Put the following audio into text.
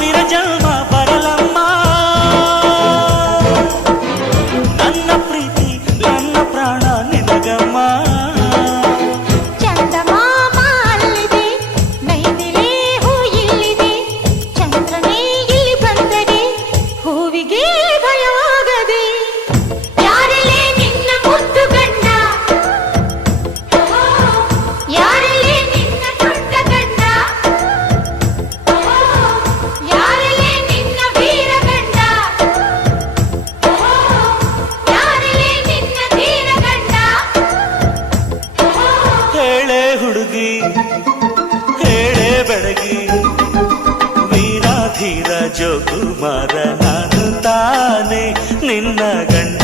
ಸಾವಿರ ಜನ್ಮ ಬರಲಮ್ಮ ನನ್ನ ಪ್ರೀತಿ ನನ್ನ ಪ್ರಾಣ ನಿನಗಮ್ಮ ಚಂದಮಾಮ ಅಲ್ಲಿದೆ ನೈದಿಲೆ ಹೂ ಇಲ್ಲಿದೆ ಚಂದ್ರನೇ ಇಲ್ಲಿ ಬಂದರೆ ಹೂವಿಗೆ ಭಯವಾಗದೆ ಯಾರಲ್ಲೇ ನಿನ್ನ ಮುದ್ದು ಗಂಡ ಯಾರಲ್ಲೇ ನಿನ್ನ ದೊಡ್ಡ ಗಂಡ ಯಾರಲ್ಲೇ ನಿನ್ನ ವೀರ ಗಂಡ ಯಾರಲ್ಲೇ ನಿನ್ನ ಧೀರ ಗಂಡ ಹೇಳೆ ಹುಡುಗಿ ಹೇಳೆ ಬೆಡಗಿ ವೀರಾಧೀರ ಜೋಕುಮಾರ ನಾನು ತಾನೆ ನಿನ್ನ ಗಂಡ